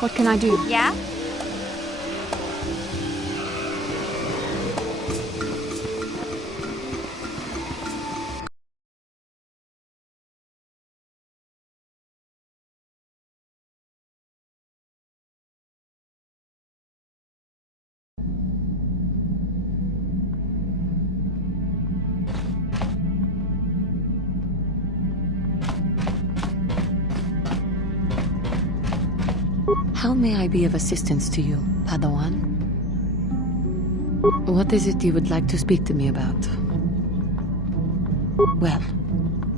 What can I do? Yeah? How may I be of assistance to you, Padawan? What is it you would like to speak to me about? Well,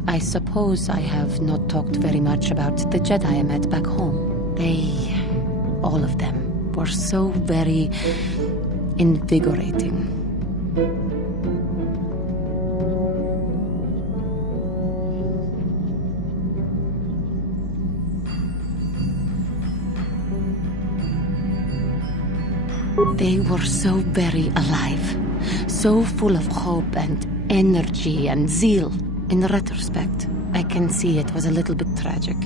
I suppose I have not talked very much about the Jedi I met back home. All of them, were so very invigorating. They were so very alive, so full of hope and energy and zeal. In retrospect, I can see it was a little bit tragic.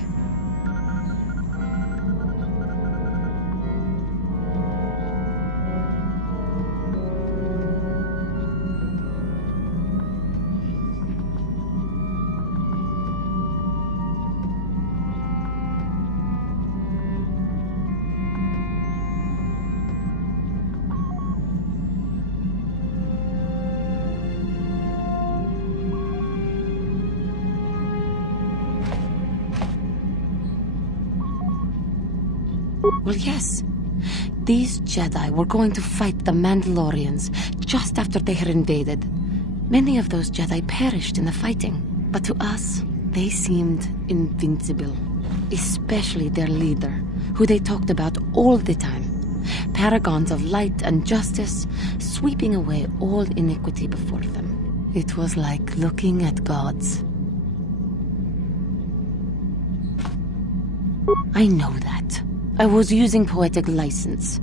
Well, yes. These Jedi were going to fight the Mandalorians just after they had invaded. Many of those Jedi perished in the fighting, but to us, they seemed invincible. Especially their leader, who they talked about all the time. Paragons of light and justice, sweeping away all iniquity before them. It was like looking at gods. I know that. I was using poetic license.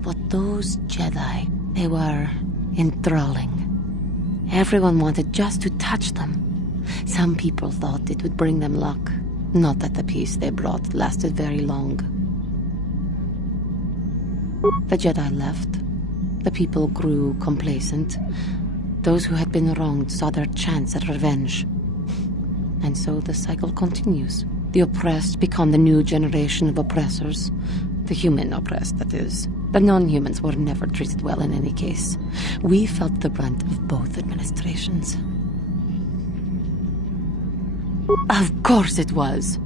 But those Jedi, they were enthralling. Everyone wanted just to touch them. Some people thought it would bring them luck. Not that the peace they brought lasted very long. The Jedi left. The people grew complacent. Those who had been wronged saw their chance at revenge. And so the cycle continues. The oppressed become the new generation of oppressors. The human oppressed, that is. The non-humans were never treated well in any case. We felt the brunt of both administrations. Of course it was.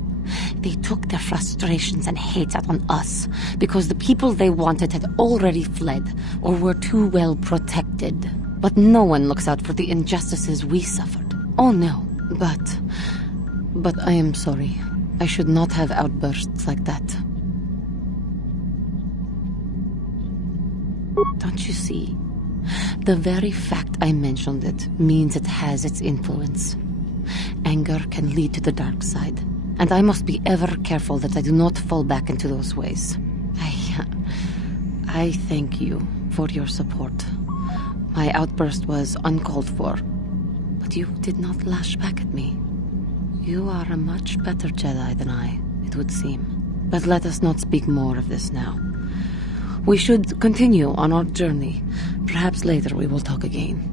They took their frustrations and hate out on us because the people they wanted had already fled or were too well protected. But no one looks out for the injustices we suffered. Oh no, but I am sorry. I should not have outbursts like that. Don't you see? The very fact I mentioned it means it has its influence. Anger can lead to the dark side, and I must be ever careful that I do not fall back into those ways. I thank you for your support. My outburst was uncalled for, but you did not lash back at me. You are a much better Jedi than I, it would seem. But let us not speak more of this now. We should continue on our journey. Perhaps later we will talk again.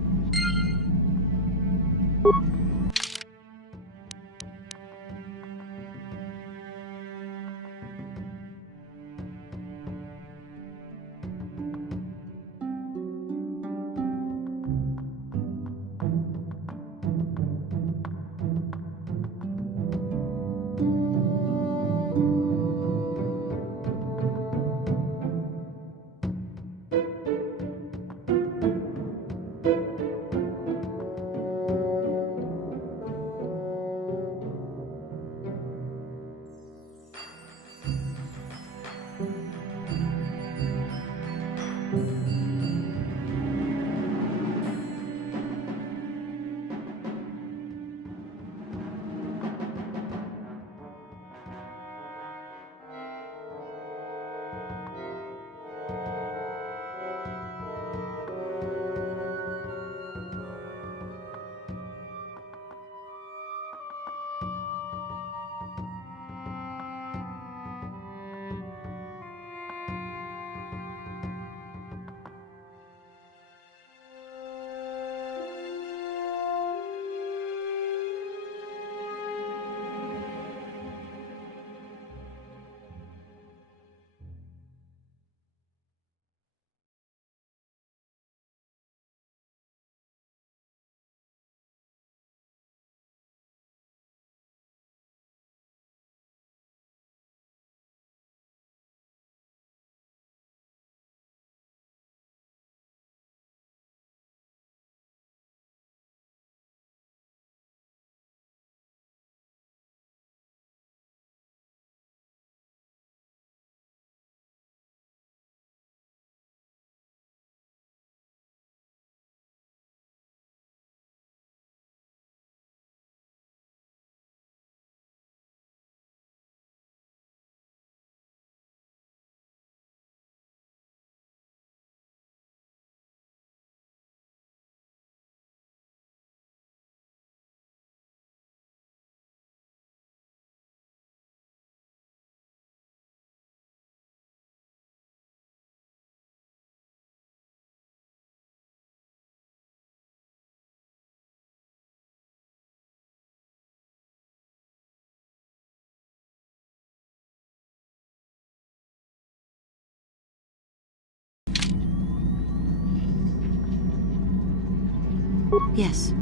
Yes.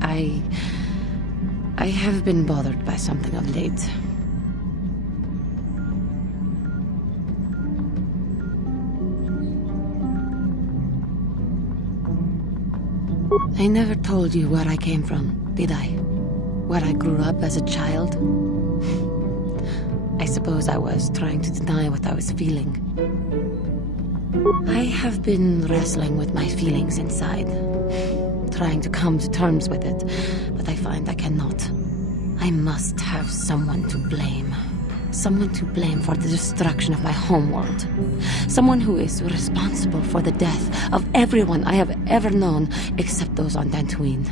I have been bothered by something of late. I never told you where I came from, did I? Where I grew up as a child? I suppose I was trying to deny what I was feeling. I have been wrestling with my feelings inside, trying to come to terms with it, but I find I cannot. I must have someone to blame. Someone to blame for the destruction of my homeworld. Someone who is responsible for the death of everyone I have ever known, except those on Dantooine.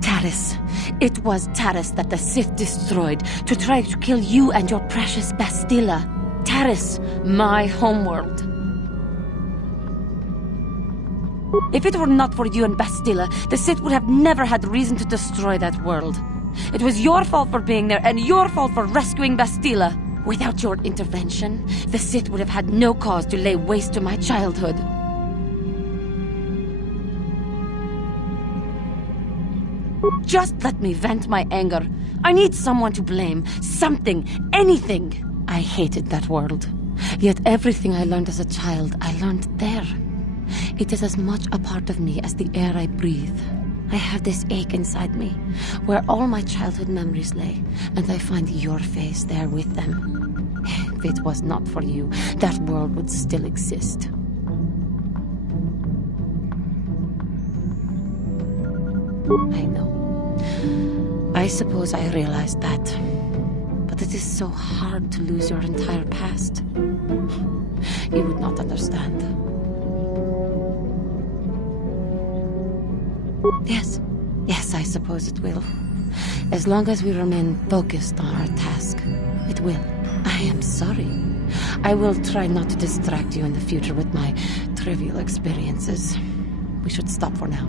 Taris. It was Taris that the Sith destroyed to try to kill you and your precious Bastila. Taris, my homeworld. If it were not for you and Bastila, the Sith would have never had reason to destroy that world. It was your fault for being there, and your fault for rescuing Bastila. Without your intervention, the Sith would have had no cause to lay waste to my childhood. Just let me vent my anger. I need someone to blame. Something. Anything. I hated that world. Yet everything I learned as a child, I learned there. It is as much a part of me as the air I breathe. I have this ache inside me, where all my childhood memories lay, and I find your face there with them. If it was not for you, that world would still exist. I know. I suppose I realized that. But it is so hard to lose your entire past. You would not understand. Yes, I suppose it will. As long as we remain focused on our task, it will. I am sorry. I will try not to distract you in the future with my trivial experiences. We should stop for now.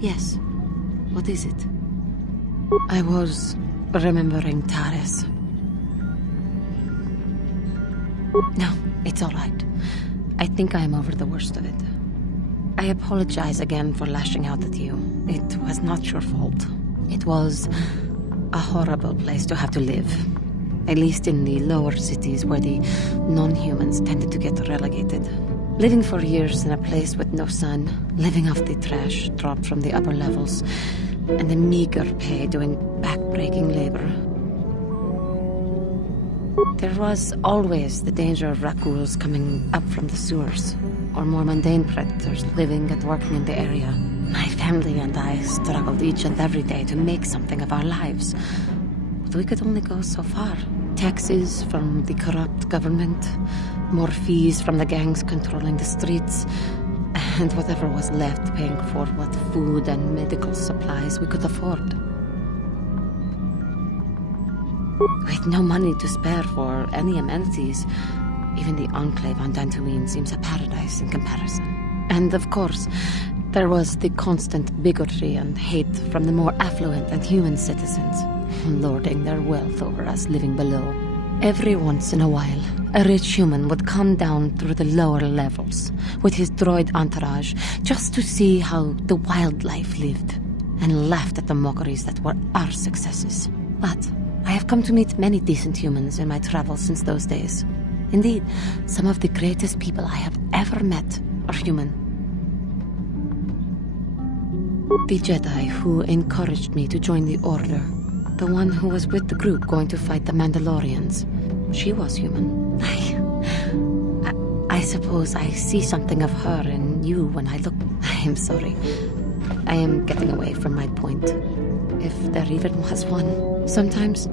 Yes. What is it? I was remembering Taris. No, it's all right. I think I am over the worst of it. I apologize again for lashing out at you. It was not your fault. It was a horrible place to have to live. At least in the lower cities where the non-humans tended to get relegated. Living for years in a place with no sun, living off the trash dropped from the upper levels, and the meager pay doing back-breaking labor. There was always the danger of raccoons coming up from the sewers, or more mundane predators living and working in the area. My family and I struggled each and every day to make something of our lives. But we could only go so far. Taxes from the corrupt government, more fees from the gangs controlling the streets, and whatever was left paying for what food and medical supplies we could afford. With no money to spare for any amenities, even the enclave on Dantooine seems a paradise in comparison. And of course, there was the constant bigotry and hate from the more affluent and human citizens, lording their wealth over us living below. Every once in a while, a rich human would come down through the lower levels with his droid entourage just to see how the wildlife lived, and laughed at the mockeries that were our successes. But I have come to meet many decent humans in my travels since those days. Indeed, some of the greatest people I have ever met are human. The Jedi who encouraged me to join the Order, the one who was with the group going to fight the Mandalorians, she was human. I suppose I see something of her in you when I look... I am sorry. I am getting away from my point. If there even was one. Sometimes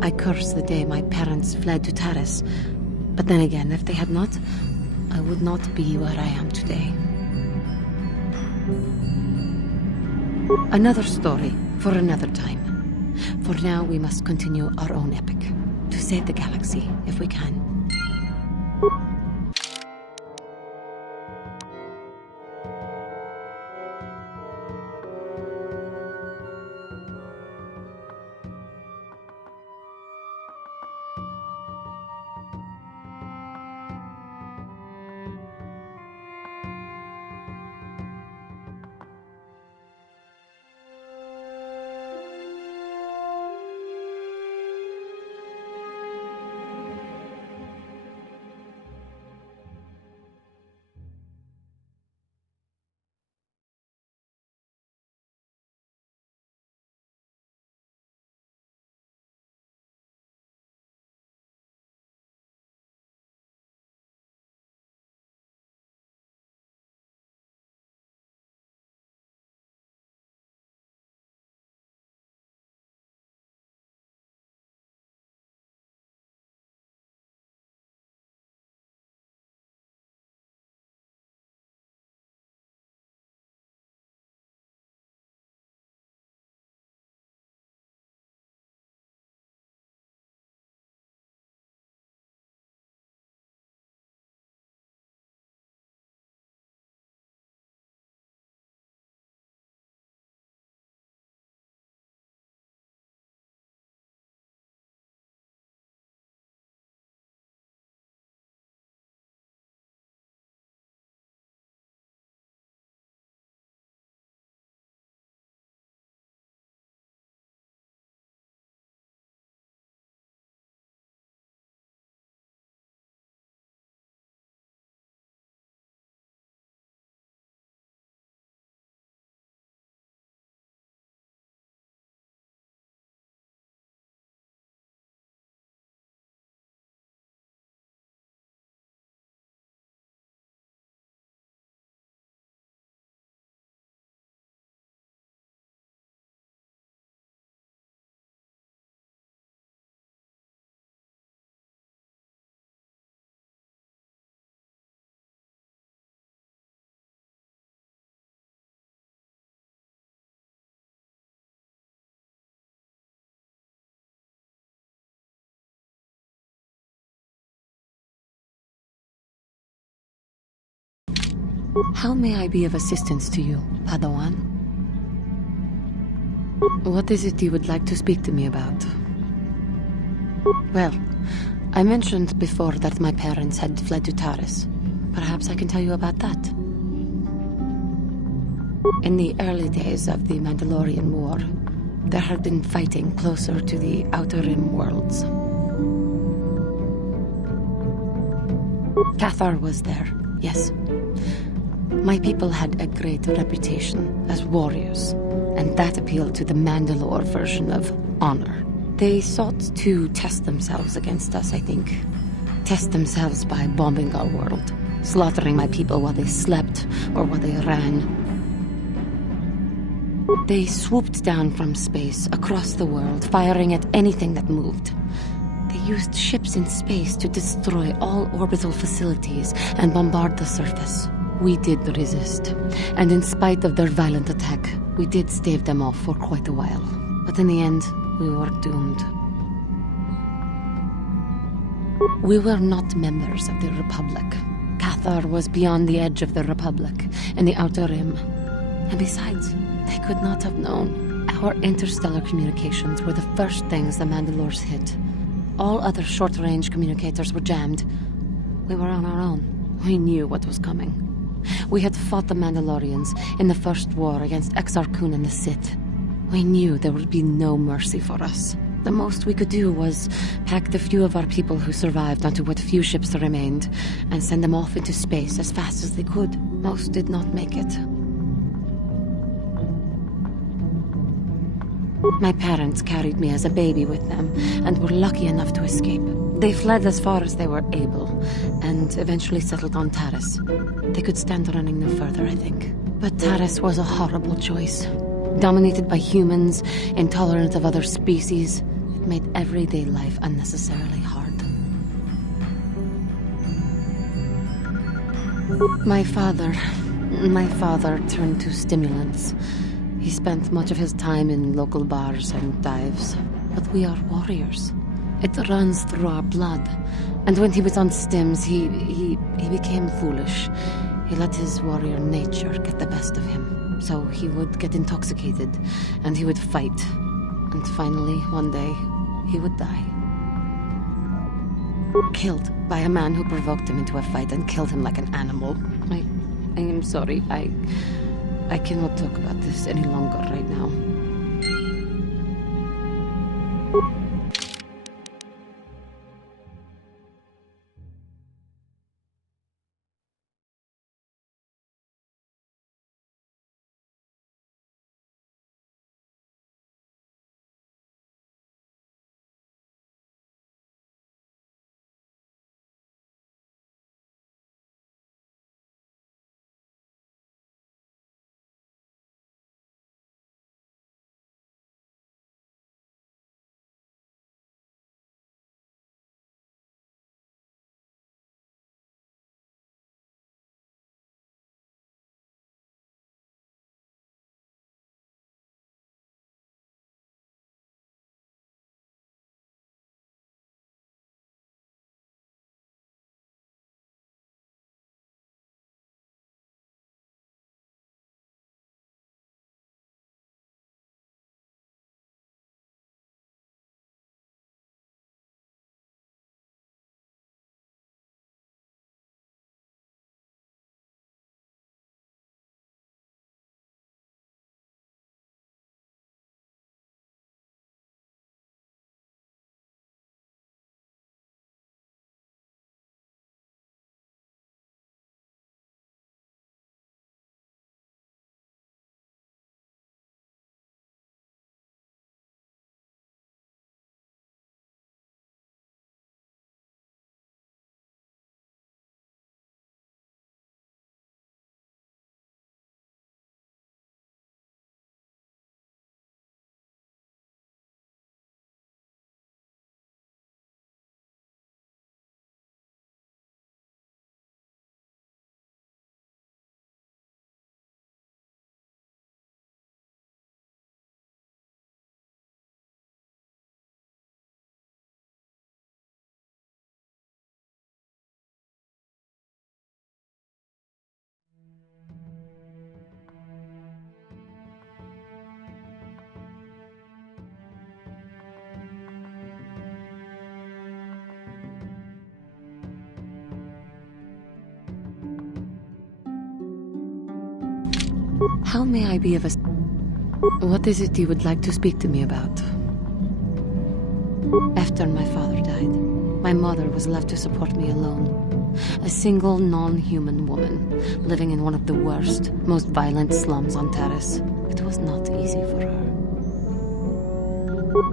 I curse the day my parents fled to Taris. But then again, if they had not, I would not be where I am today. Another story for another time. For now, we must continue our own epic. To save the galaxy, if we can. How may I be of assistance to you, Padawan? What is it you would like to speak to me about? Well, I mentioned before that my parents had fled to Taris. Perhaps I can tell you about that. In the early days of the Mandalorian War, there had been fighting closer to the Outer Rim worlds. Cathar was there, yes. My people had a great reputation as warriors, and that appealed to the Mandalore version of honor. They sought to test themselves against us, I think. Test themselves by bombing our world, slaughtering my people while they slept or while they ran. They swooped down from space across the world, firing at anything that moved. They used ships in space to destroy all orbital facilities and bombard the surface. We did resist, and in spite of their violent attack, we did stave them off for quite a while. But in the end, we were doomed. We were not members of the Republic. Cathar was beyond the edge of the Republic, in the Outer Rim. And besides, they could not have known. Our interstellar communications were the first things the Mandalores hit. All other short-range communicators were jammed. We were on our own. We knew what was coming. We had fought the Mandalorians in the first war against Exar Kun and the Sith. We knew there would be no mercy for us. The most we could do was pack the few of our people who survived onto what few ships remained and send them off into space as fast as they could. Most did not make it. My parents carried me as a baby with them and were lucky enough to escape. They fled as far as they were able and eventually settled on Taris. They could stand running no further, I think. But Taris was a horrible choice. Dominated by humans, intolerant of other species, it made everyday life unnecessarily hard. My father turned to stimulants. He spent much of his time in local bars and dives. But we are warriors. It runs through our blood. And when he was on stims, he became foolish. He let his warrior nature get the best of him. So he would get intoxicated, and he would fight. And finally, one day, he would die. Killed by a man who provoked him into a fight and killed him like an animal. I am sorry. I cannot talk about this any longer right now. How may I be of What is it you would like to speak to me about? After my father died, my mother was left to support me alone. A single non-human woman, living in one of the worst, most violent slums on Terrace. It was not easy for her.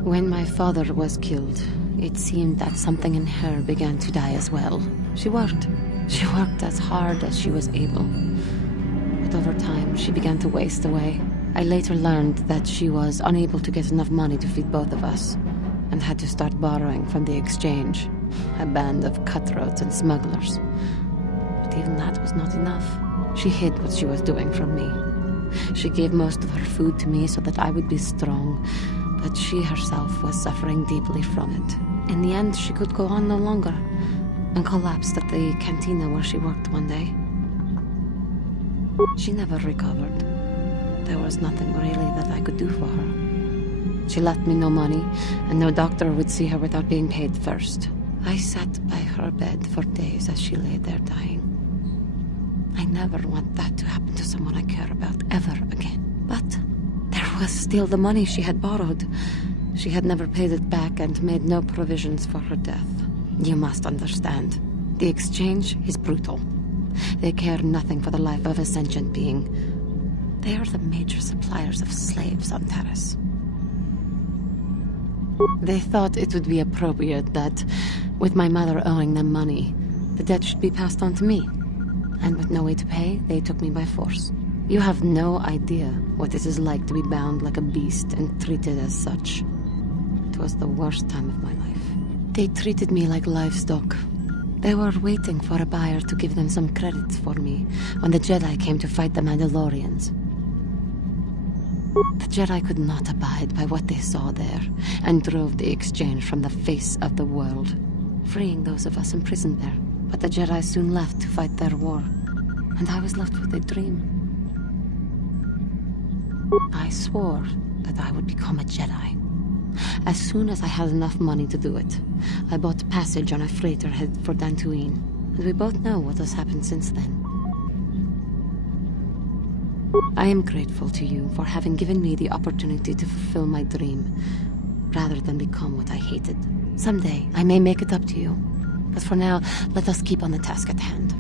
When my father was killed, it seemed that something in her began to die as well. She worked. She worked as hard as she was able. But over time, she began to waste away. I later learned that she was unable to get enough money to feed both of us, and had to start borrowing from the exchange, a band of cutthroats and smugglers. But even that was not enough. She hid what she was doing from me. She gave most of her food to me so that I would be strong, but she herself was suffering deeply from it. In the end, she could go on no longer, and collapsed at the cantina where she worked one day. She never recovered. There was nothing really that I could do for her. She left me no money, and no doctor would see her without being paid first. I sat by her bed for days as she lay there dying. I never want that to happen to someone I care about ever again. But there was still the money she had borrowed. She had never paid it back and made no provisions for her death. You must understand. The exchange is brutal. They care nothing for the life of a sentient being. They are the major suppliers of slaves on Terrace. They thought it would be appropriate that, with my mother owing them money, the debt should be passed on to me. And with no way to pay, they took me by force. You have no idea what it is like to be bound like a beast and treated as such. It was the worst time of my life. They treated me like livestock. They were waiting for a buyer to give them some credits for me when the Jedi came to fight the Mandalorians. The Jedi could not abide by what they saw there, and drove the exchange from the face of the world, freeing those of us imprisoned there. But the Jedi soon left to fight their war, and I was left with a dream. I swore that I would become a Jedi. As soon as I had enough money to do it, I bought passage on a freighter headed for Dantooine, and we both know what has happened since then. I am grateful to you for having given me the opportunity to fulfill my dream, rather than become what I hated. Someday, I may make it up to you, but for now, let us keep on the task at hand.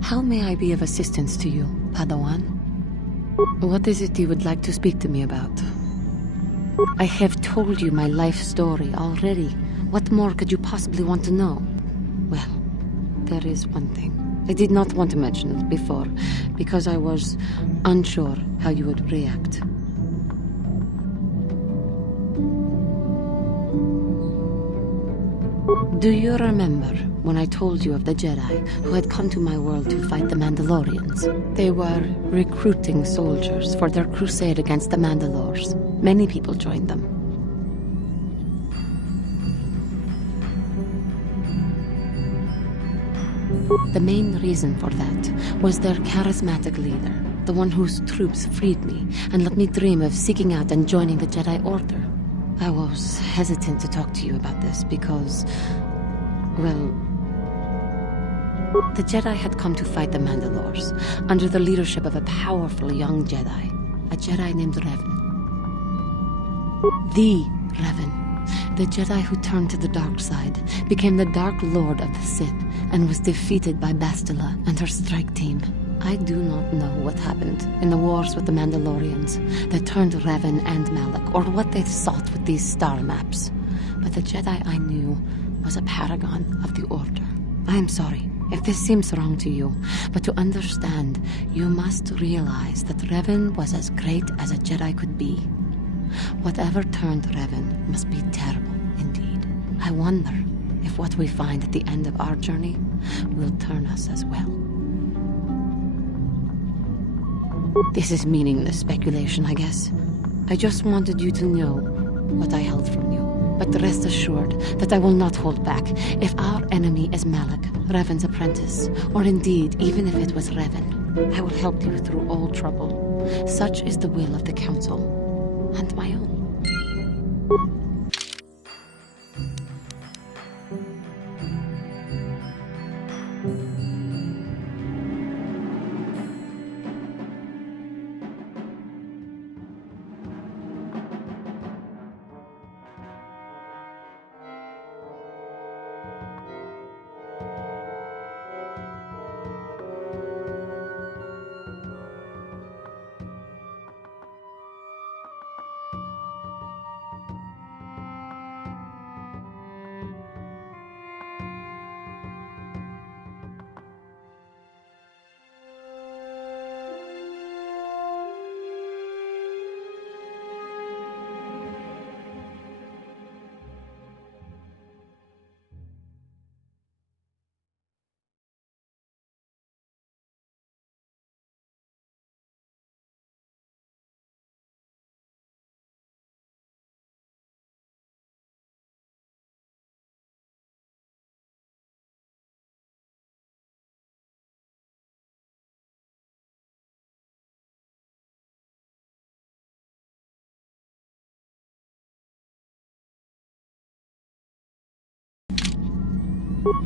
How may I be of assistance to you, Padawan? What is it you would like to speak to me about? I have told you my life story already. What more could you possibly want to know? Well, there is one thing. I did not want to mention it before, because I was unsure how you would react. Do you remember when I told you of the Jedi who had come to my world to fight the Mandalorians? They were recruiting soldiers for their crusade against the Mandalores. Many people joined them. The main reason for that was their charismatic leader, the one whose troops freed me and let me dream of seeking out and joining the Jedi Order. I was hesitant to talk to you about this because, well, the Jedi had come to fight the Mandalores under the leadership of a powerful young Jedi, a Jedi named Revan. The Revan, the Jedi who turned to the dark side, became the Dark Lord of the Sith and was defeated by Bastila and her strike team. I do not know what happened in the wars with the Mandalorians that turned Revan and Malak, or what they sought with these star maps. But the Jedi I knew was a paragon of the Order. I am sorry if this seems wrong to you, but to understand, you must realize that Revan was as great as a Jedi could be. Whatever turned Revan must be terrible indeed. I wonder if what we find at the end of our journey will turn us as well. This is meaningless speculation, I guess. I just wanted you to know what I held from you. But rest assured that I will not hold back. If our enemy is Malak, Revan's apprentice, or indeed, even if it was Revan, I will help you through all trouble. Such is the will of the Council, and my own.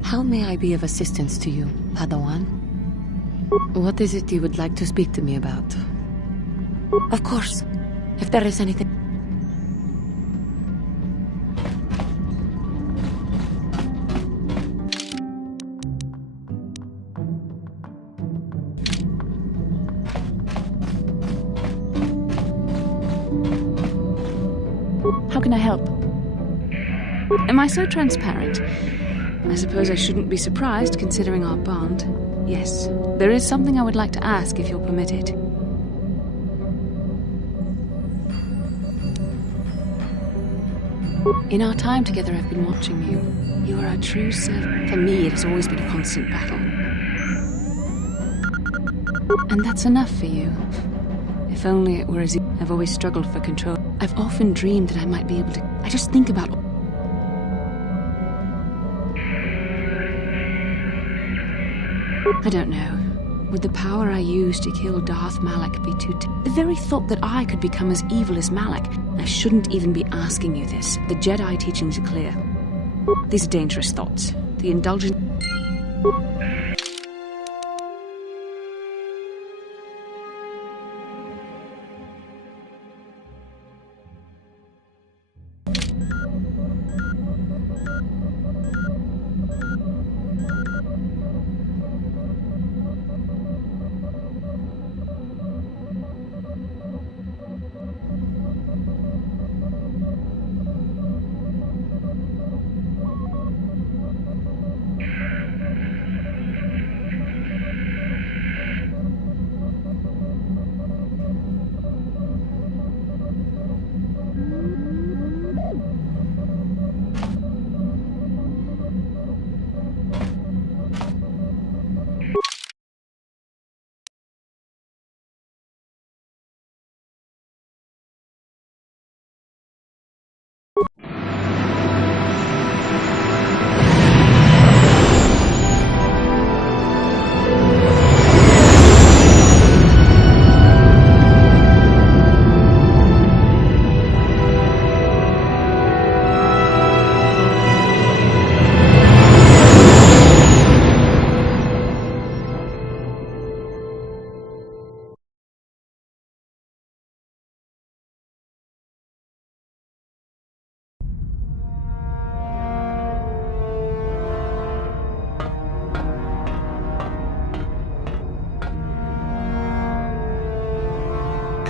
How may I be of assistance to you, Padawan? What is it you would like to speak to me about? Of course, if there is anything... How can I help? Am I so transparent? I suppose I shouldn't be surprised, considering our bond. Yes, there is something I would like to ask, if you'll permit it. In our time together, I've been watching you. You are a true servant. For me, it has always been a constant battle. And that's enough for you. If only it were as easy. I've always struggled for control. I've often dreamed that I might be able to... I just think about... I don't know. Would the power I use to kill Darth Malak be too... The very thought that I could become as evil as Malak... I shouldn't even be asking you this. The Jedi teachings are clear. These are dangerous thoughts. The indulgence...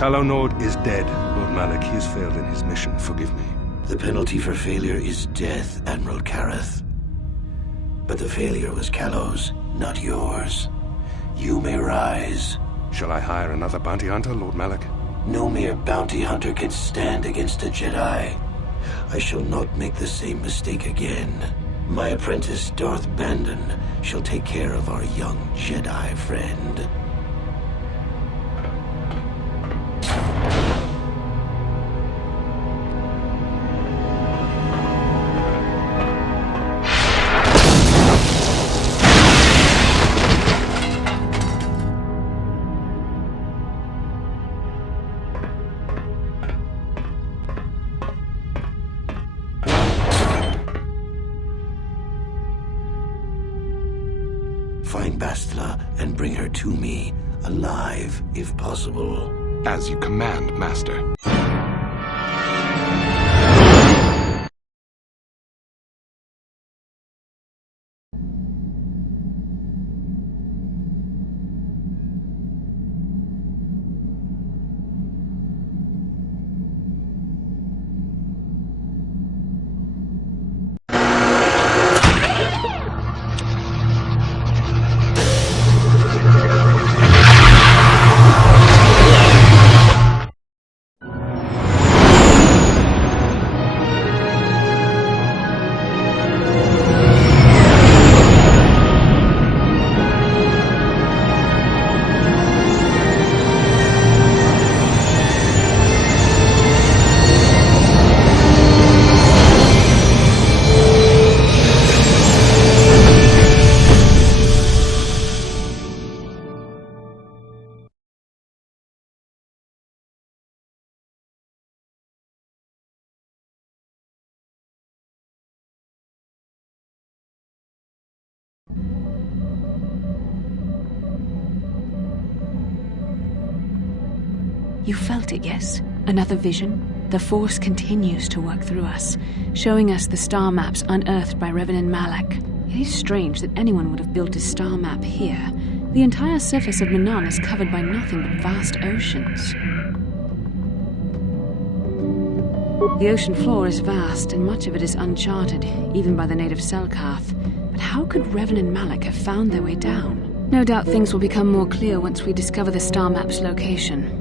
Calo Nord is dead, Lord Malak. He has failed in his mission. Forgive me. The penalty for failure is death, Admiral Kareth. But the failure was Calo's, not yours. You may rise. Shall I hire another bounty hunter, Lord Malak? No mere bounty hunter can stand against a Jedi. I shall not make the same mistake again. My apprentice, Darth Bandon, shall take care of our young Jedi friend. Find Bastila and bring her to me, alive, if possible. As you command, Master. You felt it, yes? Another vision? The Force continues to work through us, showing us the star maps unearthed by Revan Malak. It is strange that anyone would have built a star map here. The entire surface of Manaan is covered by nothing but vast oceans. The ocean floor is vast, and much of it is uncharted, even by the native Selkath. But how could Revan and Malak have found their way down? No doubt things will become more clear once we discover the star map's location.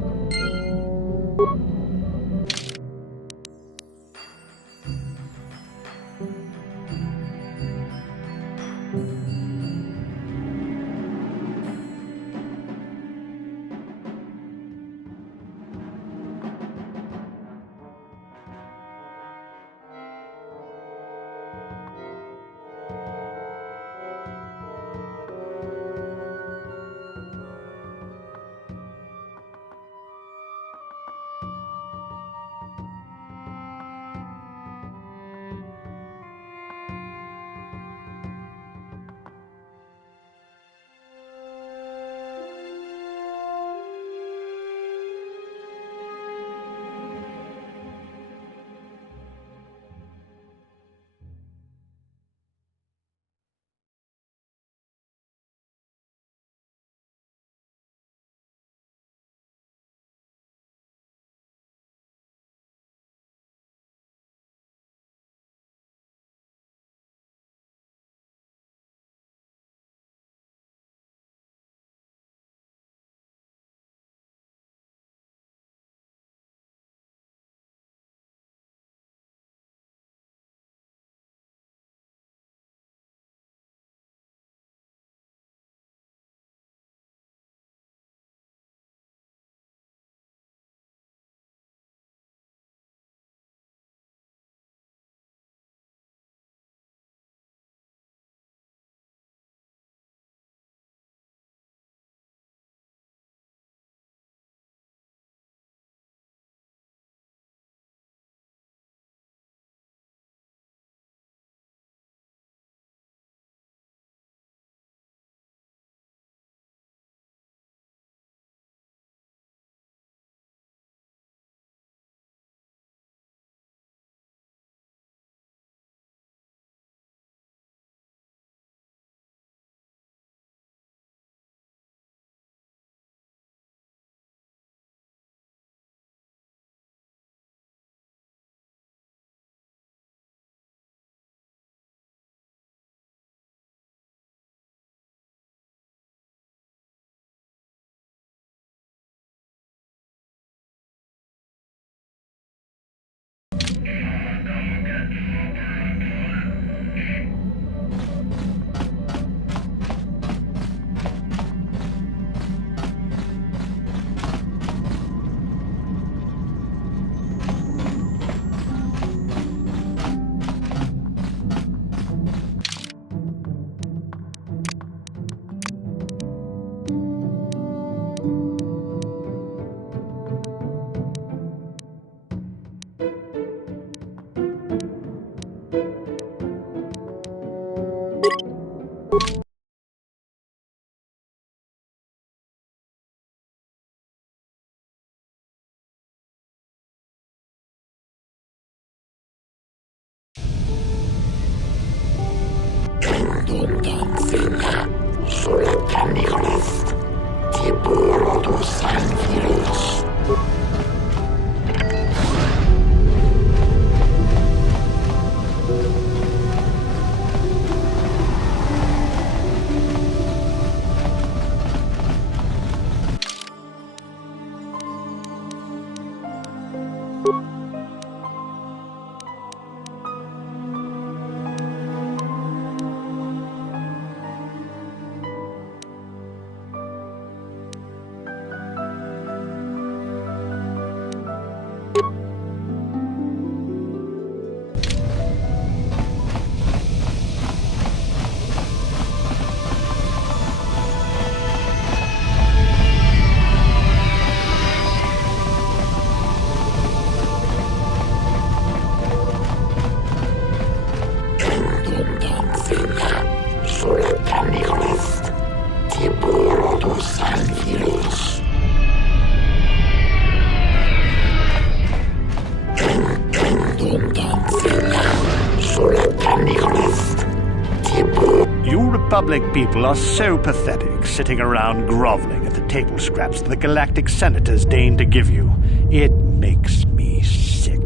You Republic people are so pathetic, sitting around groveling at the table scraps the Galactic Senators deign to give you. It makes me sick.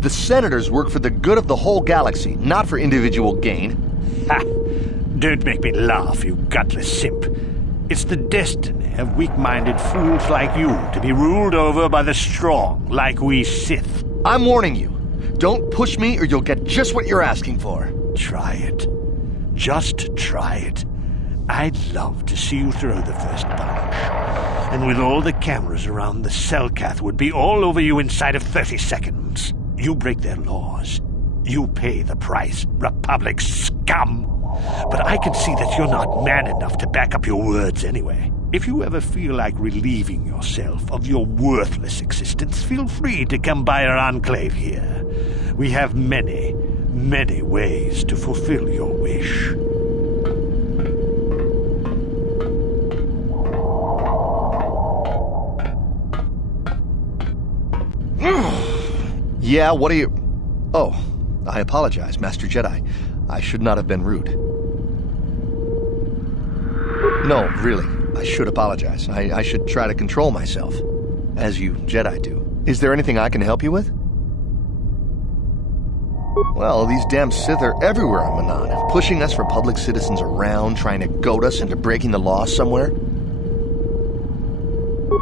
The Senators work for the good of the whole galaxy, not for individual gain. Ha! Don't make me laugh, you gutless simp. It's the destiny of weak-minded fools like you to be ruled over by the strong, like we Sith. I'm warning you. Don't push me or you'll get just what you're asking for. Try it. Just try it. I'd love to see you throw the first punch. And with all the cameras around, the Selkath would be all over you inside of 30 seconds. You break their laws. You pay the price, Republic scum. But I can see that you're not man enough to back up your words anyway. If you ever feel like relieving yourself of your worthless existence, feel free to come by our enclave here. We have many, many ways to fulfill your wish. Yeah, what are you... Oh, I apologize, Master Jedi. I should not have been rude. No, really, I should apologize. I should try to control myself, as you Jedi do. Is there anything I can help you with? Well, these damn Sith are everywhere on Manaan, pushing us Republic citizens around, trying to goad us into breaking the law somewhere.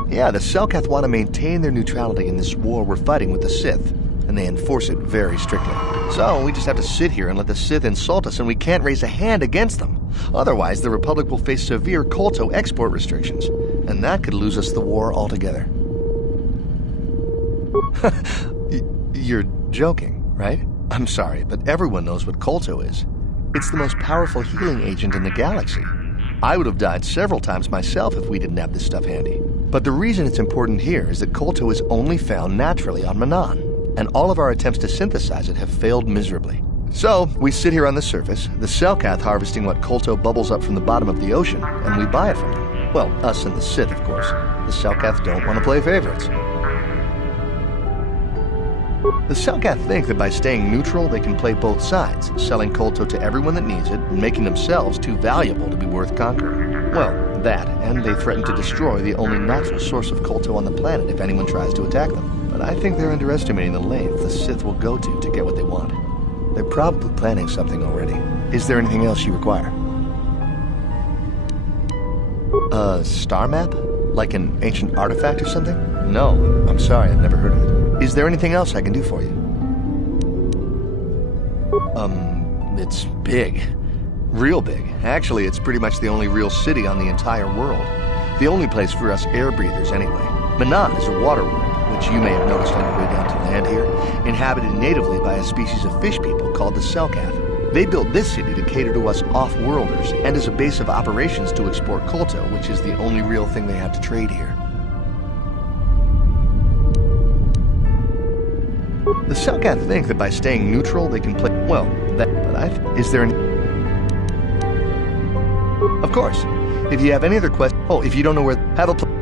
Yeah, the Selkath want to maintain their neutrality in this war we're fighting with the Sith, and they enforce it very strictly. So we just have to sit here and let the Sith insult us, and we can't raise a hand against them. Otherwise, the Republic will face severe Kolto export restrictions, and that could lose us the war altogether. You're joking, right? I'm sorry, but everyone knows what Kolto is. It's the most powerful healing agent in the galaxy. I would have died several times myself if we didn't have this stuff handy. But the reason it's important here is that Kolto is only found naturally on Manaan, and all of our attempts to synthesize it have failed miserably. So, we sit here on the surface, the Selkath harvesting what Kolto bubbles up from the bottom of the ocean, and we buy it from them. Well, us and the Sith, of course. The Selkath don't want to play favorites. The Selkath think that by staying neutral, they can play both sides, selling Kolto to everyone that needs it, and making themselves too valuable to be worth conquering. Well, that, and they threaten to destroy the only natural source of Kolto on the planet if anyone tries to attack them. But I think they're underestimating the length the Sith will go to get what they want. They're probably planning something already. Is there anything else you require? A star map? Like an ancient artifact or something? No, I'm sorry, I've never heard of it. Is there anything else I can do for you? It's big. Real big. Actually, it's pretty much the only real city on the entire world. The only place for us air breathers, anyway. Manaan is a water world, which you may have noticed on your way down to land here, inhabited natively by a species of fish people called the Selkath. They built this city to cater to us off-worlders, and as a base of operations to export Kolto, which is the only real thing they have to trade here. The Selkath think that by staying neutral, they can play... Well, is there any... Of course. If you have any other questions... Oh, if you don't know where... Have a...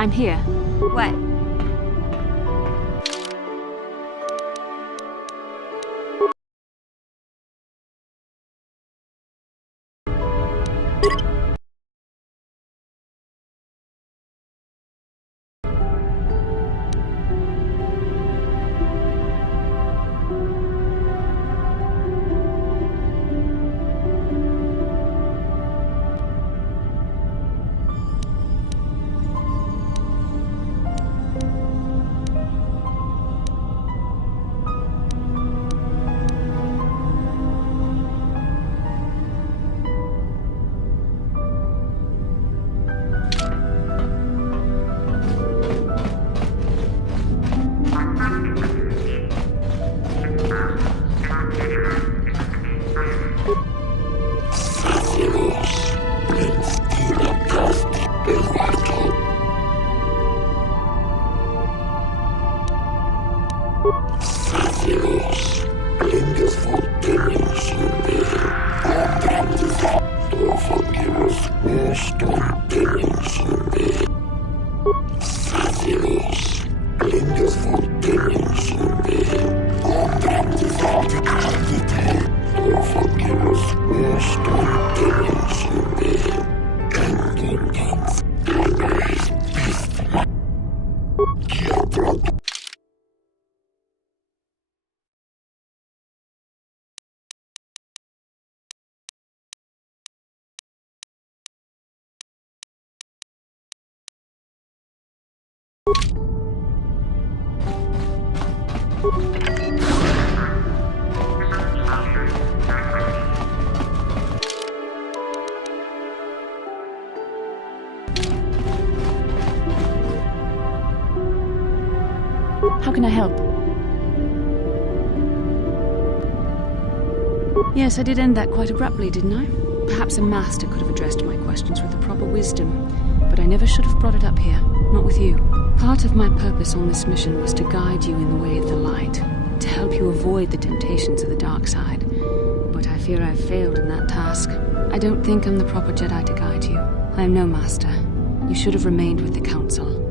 I'm here. What? How can I help? Yes, I did end that quite abruptly, didn't I? Perhaps a master could have addressed my questions with the proper wisdom, but I never should have brought it up here, not with you. Part of my purpose on this mission was to guide you in the way of the light, to help you avoid the temptations of the dark side. But I fear I've failed in that task. I don't think I'm the proper Jedi to guide you. I am no master. You should have remained with the Council.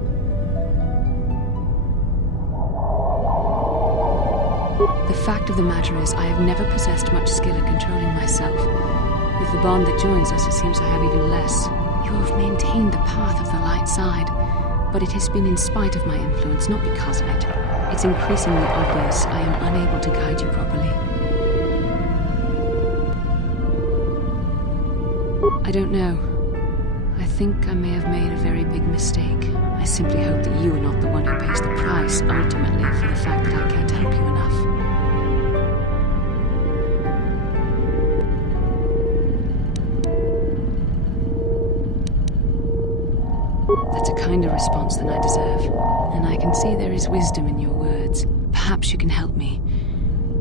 The fact of the matter is, I have never possessed much skill at controlling myself. With the bond that joins us, it seems I have even less. You have maintained the path of the light side, but it has been in spite of my influence, not because of it. It's increasingly obvious I am unable to guide you properly. I don't know. I think I may have made a very big mistake. I simply hope that you are not the one who pays the price, ultimately, for the fact that I can't help you enough. That's a kinder response than I deserve, and I can see there is wisdom in your words. Perhaps you can help me,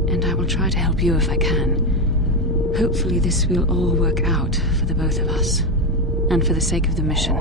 and I will try to help you if I can. Hopefully this will all work out for the both of us, and for the sake of the mission.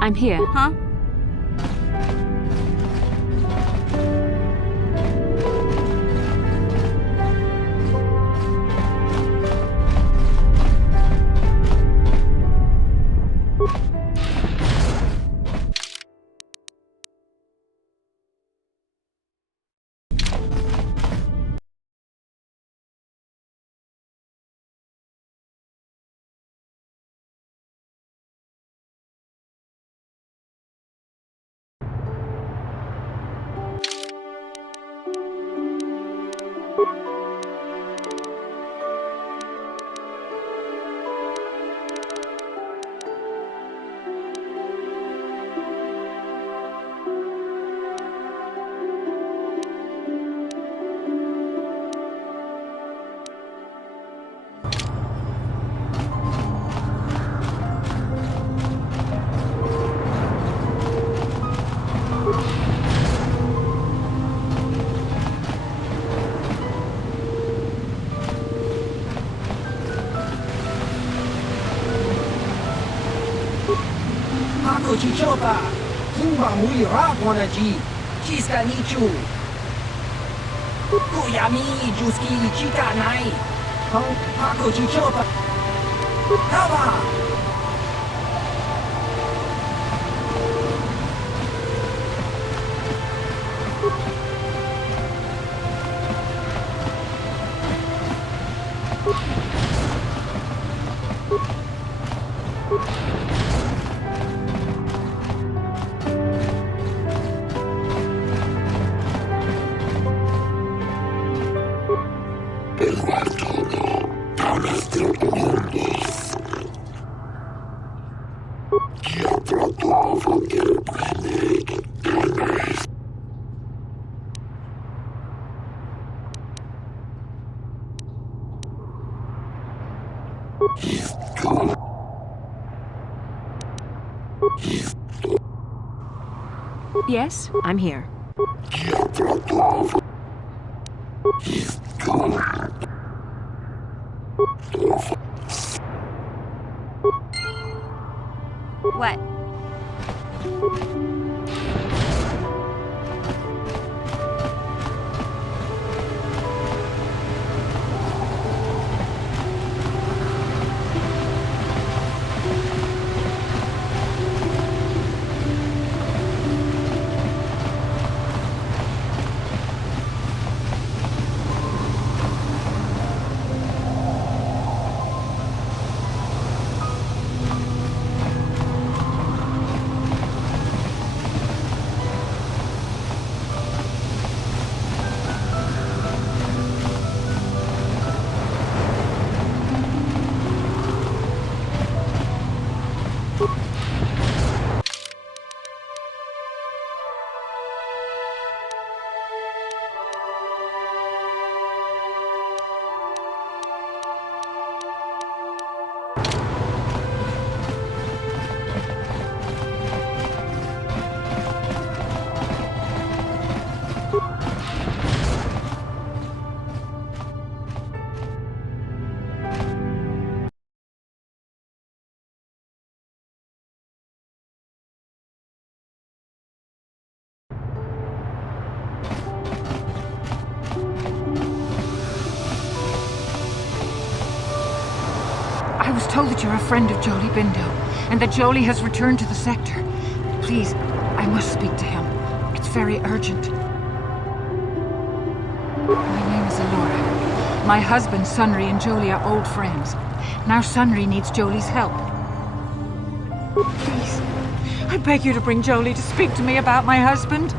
I'm here. Huh? Paco Chichopa, Tumba Muy Raguanaji, Chiska Nichu, Kuyami Juski Chika Nai, Paco Chichopa, Kava! Yes, I'm here. What? I was told that you're a friend of Jolie Bindo, and that Jolie has returned to the sector. Please, I must speak to him. It's very urgent. My name is Alora. My husband, Sunry, and Jolie are old friends. Now Sunry needs Jolie's help. Please, I beg you to bring Jolie to speak to me about my husband.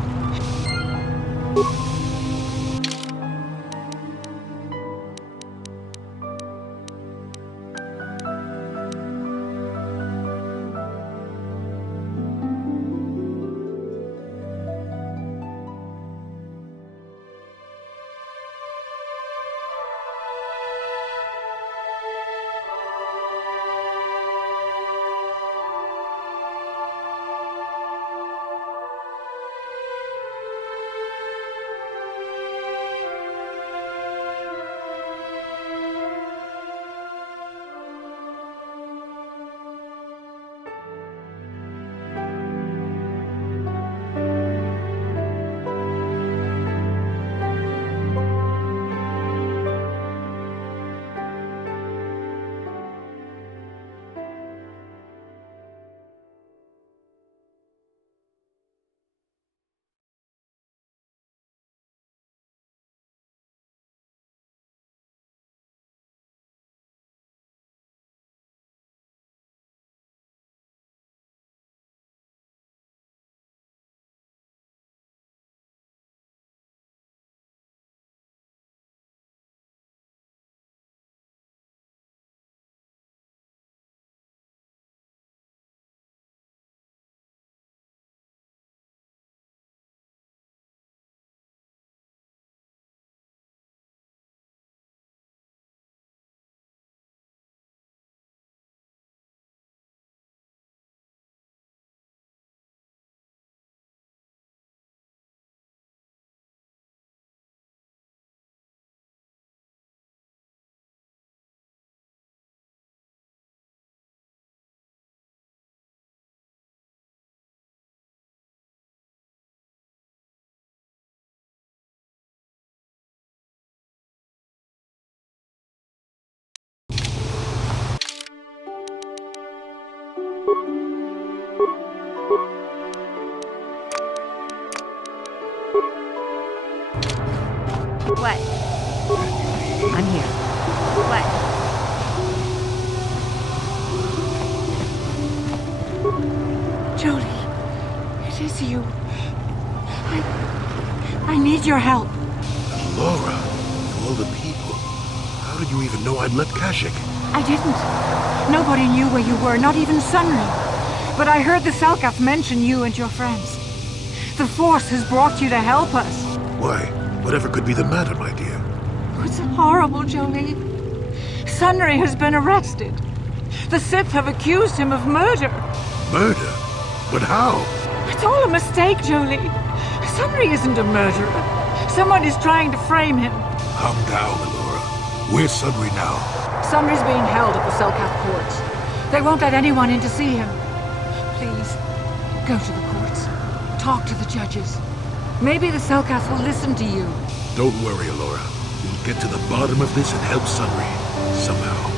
What? I'm here. What? Jolie, it is you. I need your help. Laura, of all the people, how did you even know I'd left Kashyyyk? I didn't. Nobody knew where you were, not even Sunry. But I heard the Selkath mention you and your friends. The Force has brought you to help us. Why? Whatever could be the matter, my dear? It's horrible, Jolie. Sunry has been arrested. The Sith have accused him of murder. Murder? But how? It's all a mistake, Jolie. Sunry isn't a murderer. Someone is trying to frame him. Calm down, Laura. Where's Sunry now? Sunry's being held at the Selkath courts. They won't let anyone in to see him. Please, go to the courts. Talk to the judges. Maybe the Selkath will listen to you. Don't worry, Laura. We'll get to the bottom of this and help Sunry. Somehow.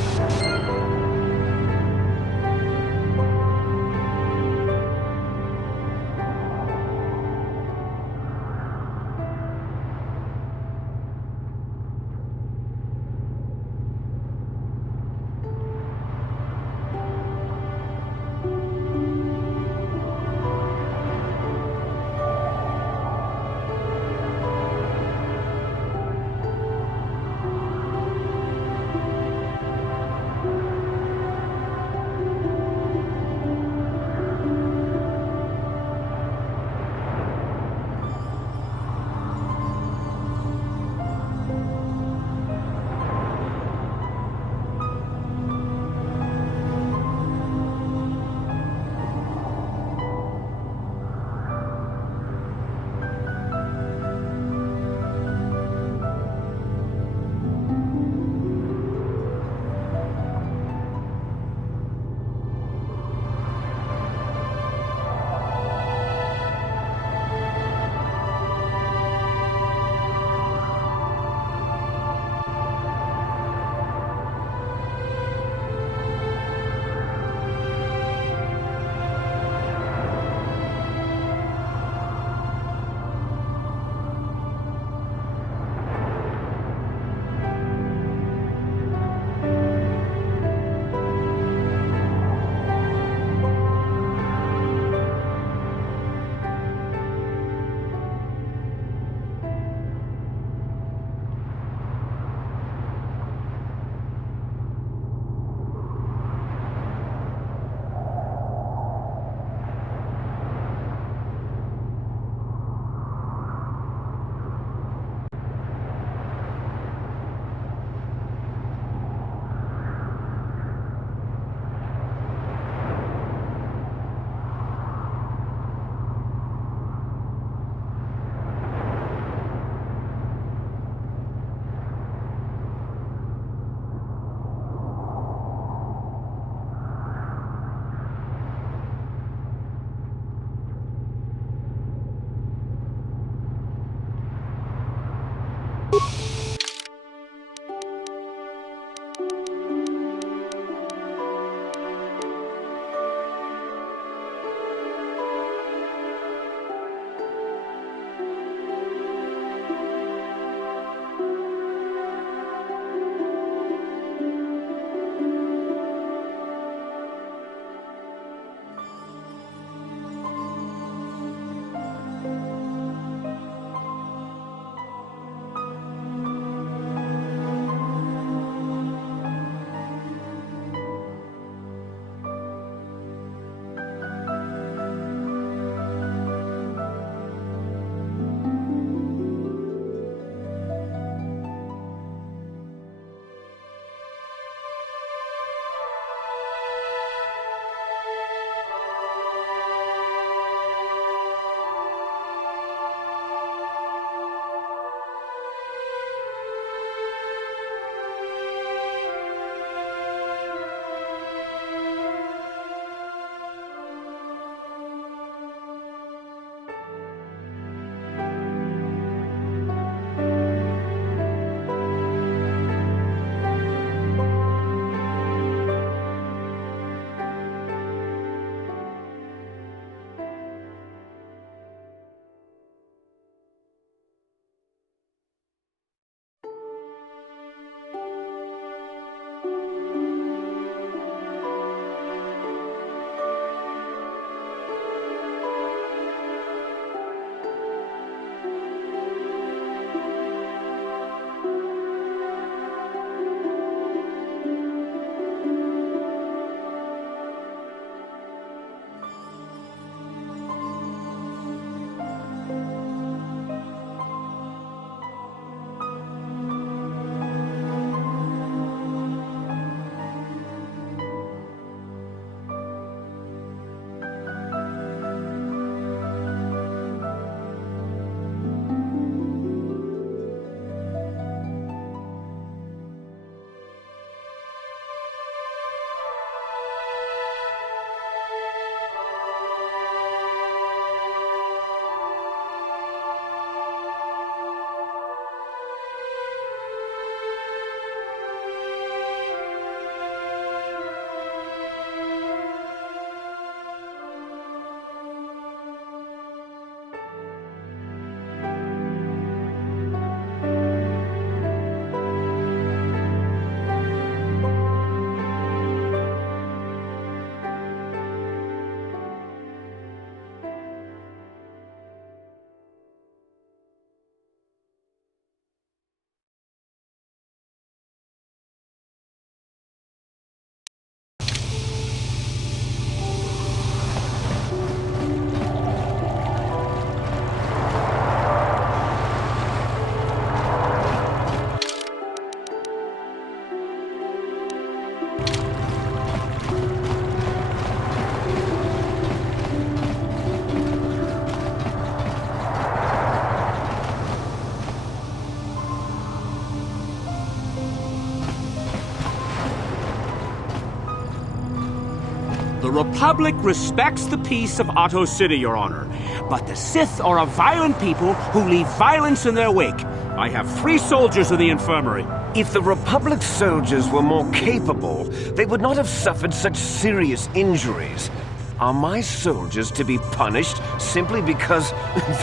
Republic respects the peace of Otto City, Your Honor. But the Sith are a violent people who leave violence in their wake. I have 3 soldiers in the infirmary. If the Republic soldiers were more capable, they would not have suffered such serious injuries. Are my soldiers to be punished simply because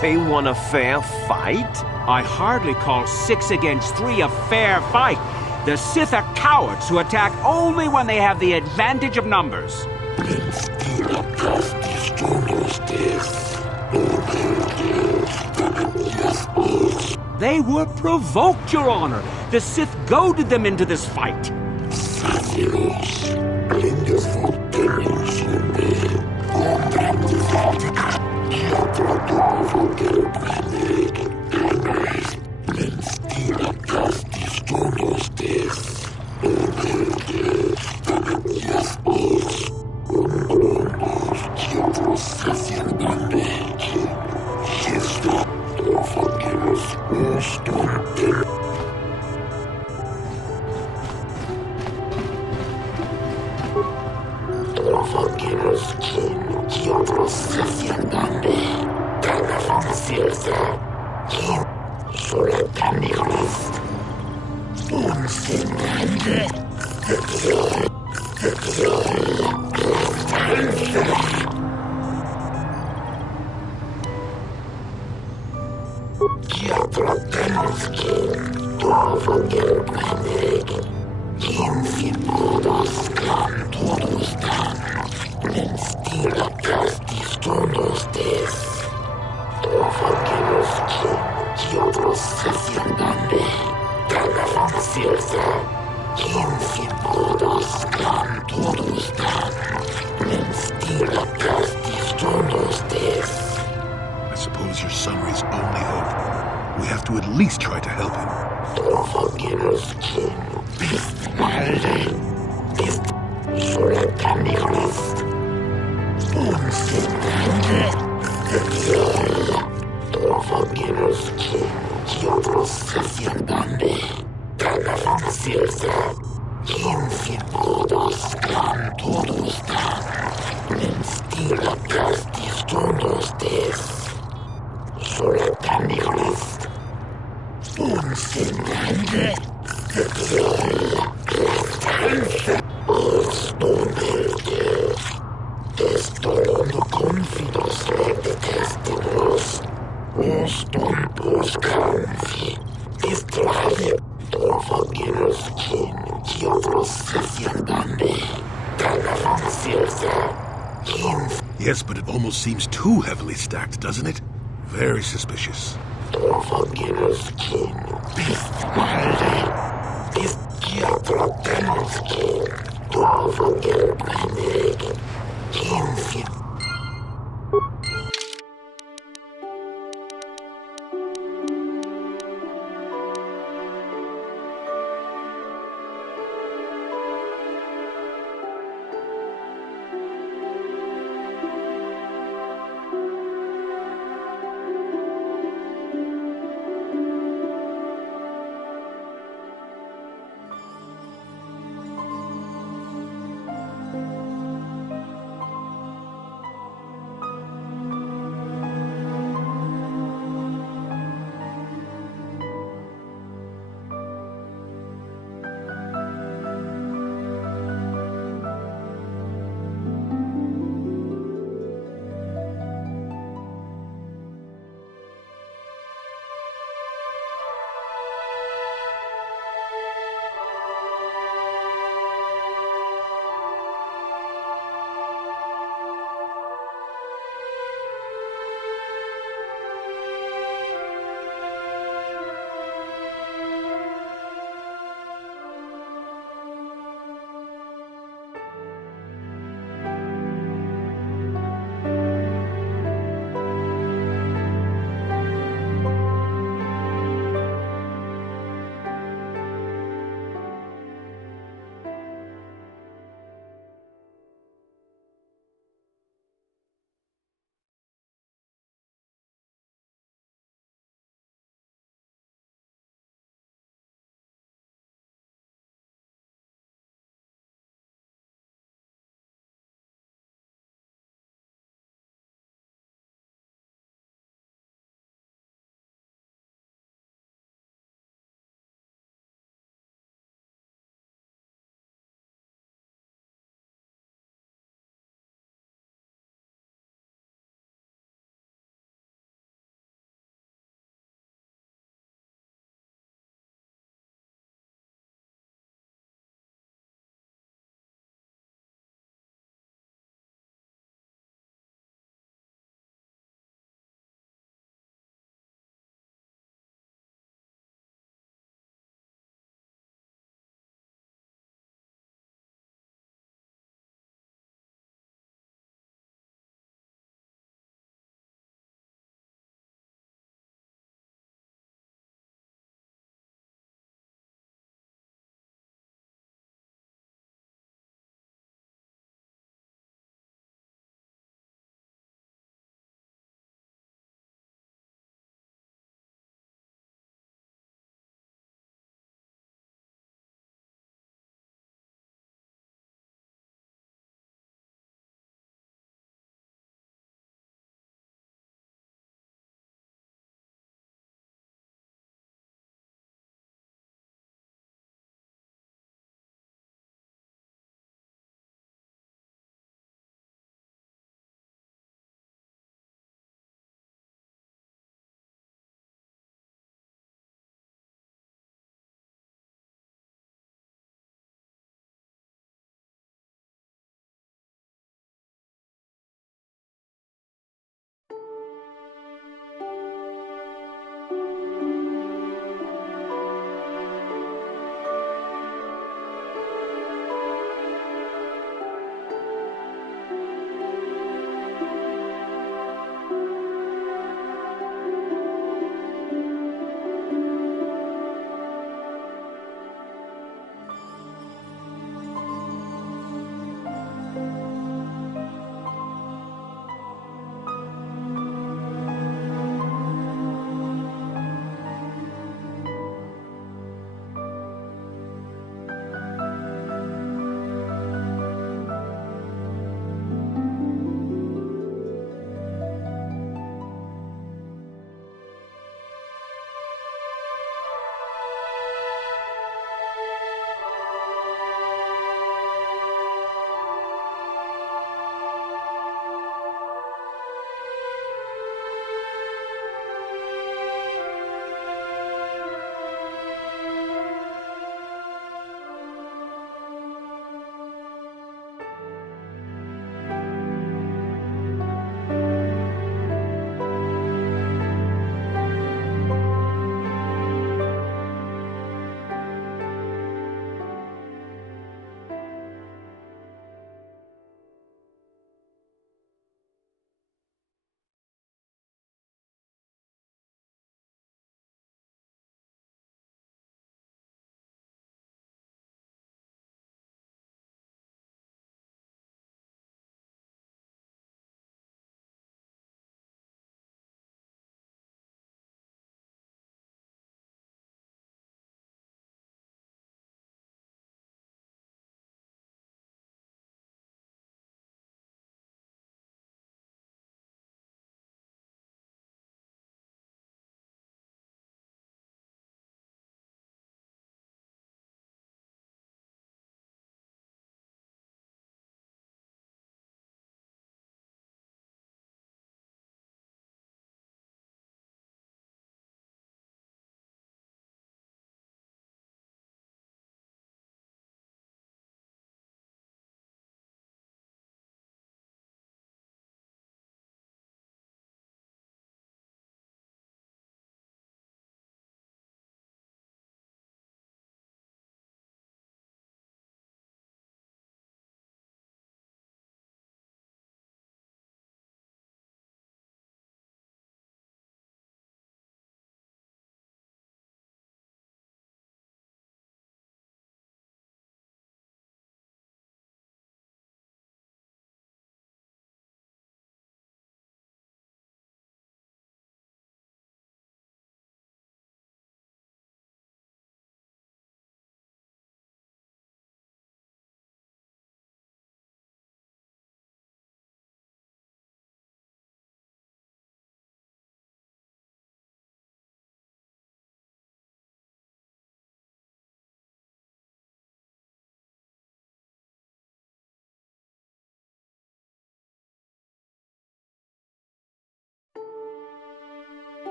they won a fair fight? I hardly call 6 against 3 a fair fight. The Sith are cowards who attack only when they have the advantage of numbers. They were provoked, Your Honor. The Sith goaded them into this fight. I suppose your son is only hope. We have to at least try to help him. Yes, but it almost seems too heavily stacked, doesn't it? Very suspicious.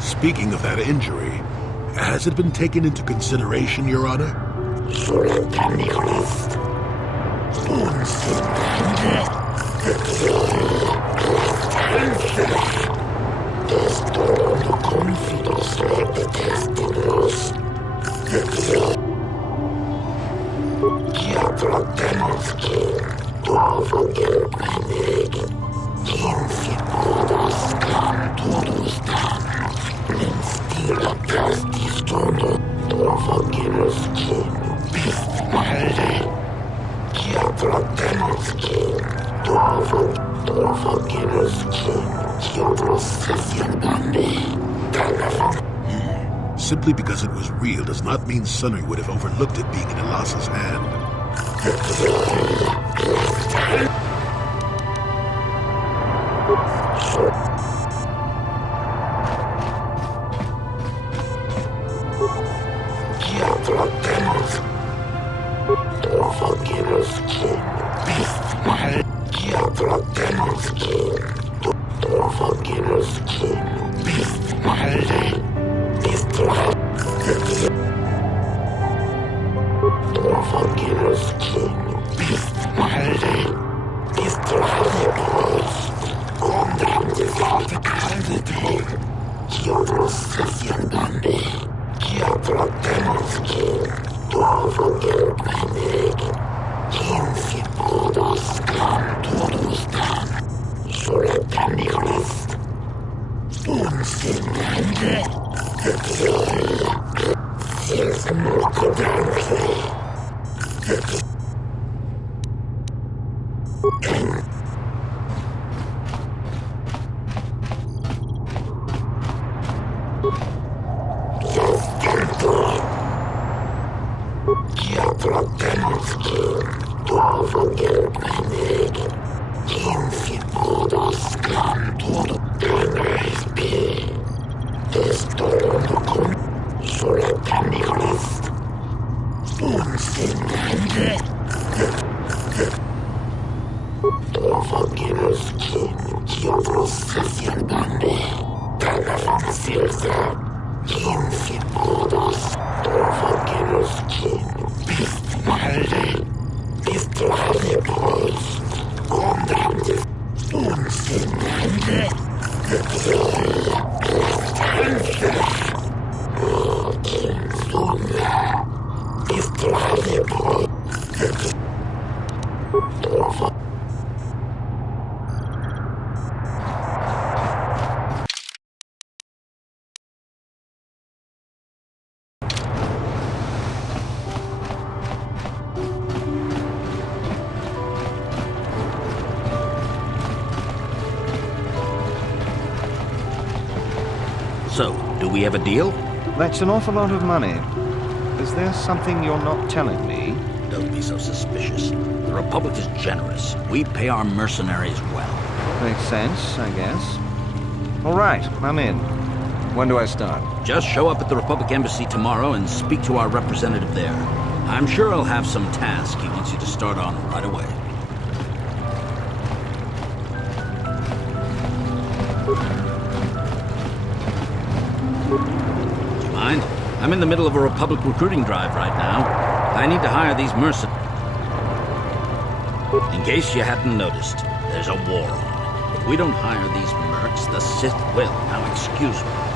Speaking of that injury, has it been taken into consideration, Your Honor? Simply because it was real does not mean Sunry would have overlooked it being in Elas's hand. So, do we have a deal? That's an awful lot of money. Is there something you're not telling me? Don't be so suspicious. The Republic is generous. We pay our mercenaries well. Makes sense, I guess. All right, I'm in. When do I start? Just show up at the Republic Embassy tomorrow and speak to our representative there. I'm sure he'll have some task he wants you to start on right away. Do you mind? I'm in the middle of a Republic recruiting drive right now. I need to hire these mercenaries. In case you hadn't noticed, there's a war on. If we don't hire these mercs, the Sith will. Now excuse me.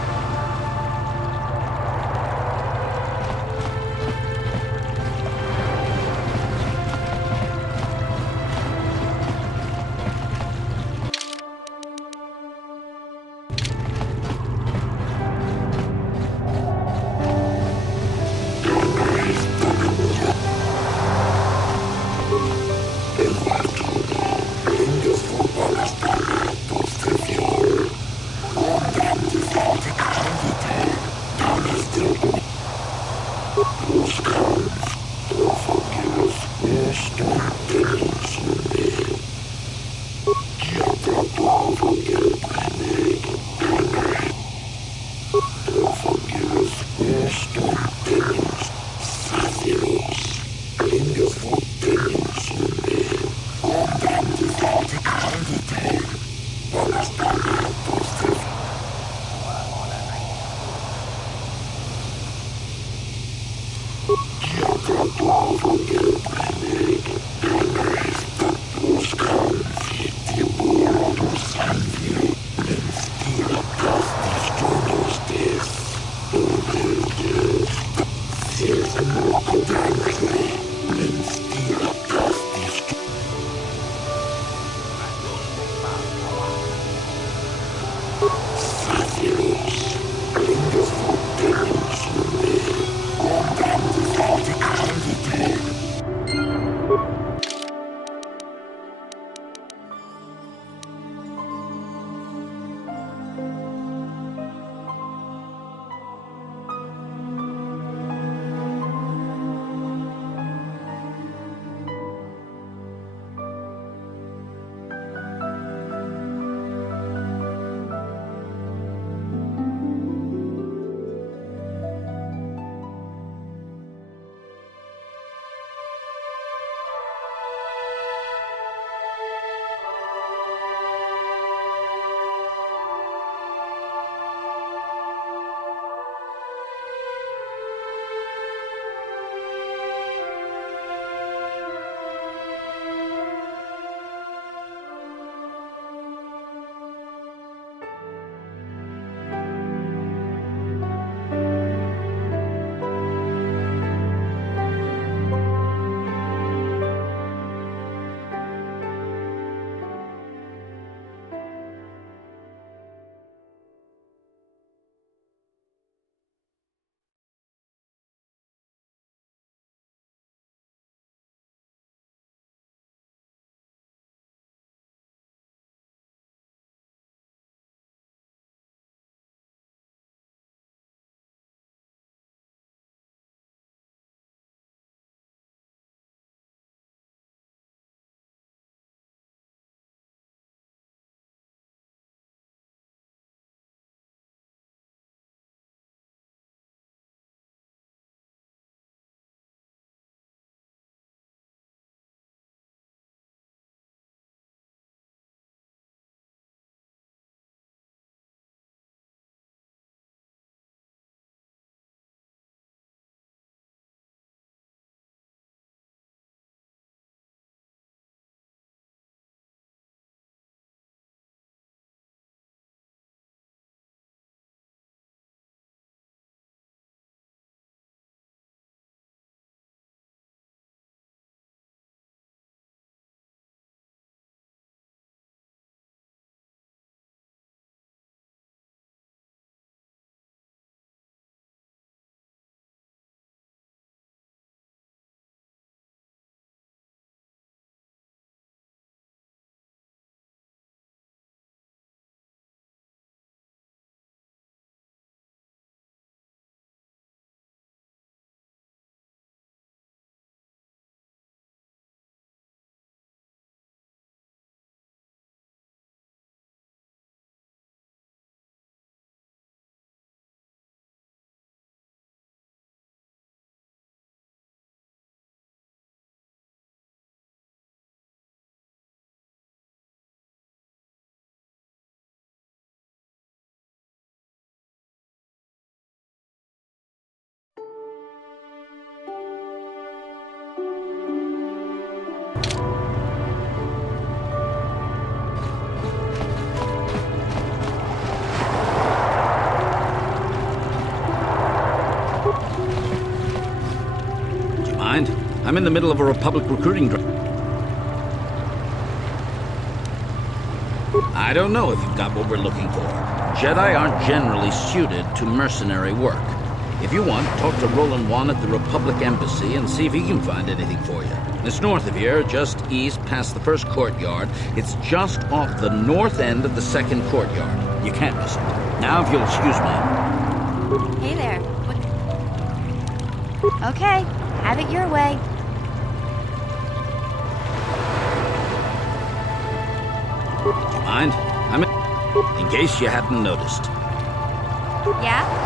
I'm in the middle of a Republic recruiting drive. I don't know if you've got what we're looking for. Jedi aren't generally suited to mercenary work. If you want, talk to Roland Wan at the Republic Embassy and see if he can find anything for you. It's north of here, just east past the first courtyard. It's just off the north end of the second courtyard. You can't miss it. Now, if you'll excuse me. Hey there. Okay, have it your way. Do you mind? In case you hadn't noticed. Yeah?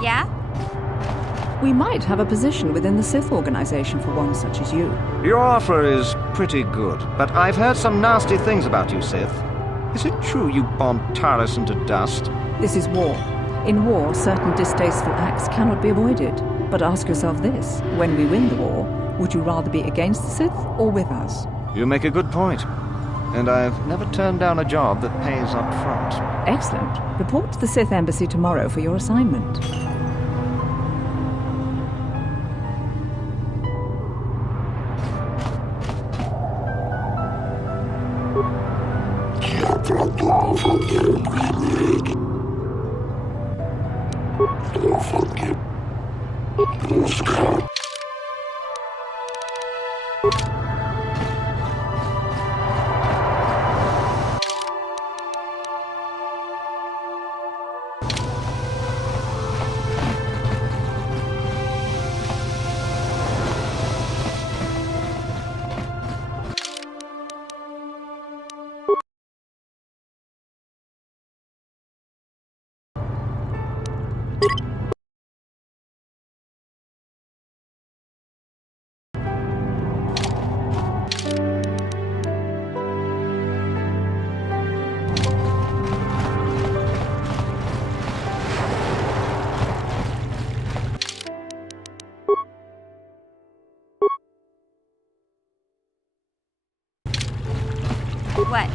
Yeah? We might have a position within the Sith organization for one such as you. Your offer is pretty good, but I've heard some nasty things about you, Sith. Is it true you bombed Taris into dust? This is war. In war, certain distasteful acts cannot be avoided. But ask yourself this, when we win the war, would you rather be against the Sith or with us? You make a good point. And I've never turned down a job that pays up front. Excellent. Report to the Sith Embassy tomorrow for your assignment. What?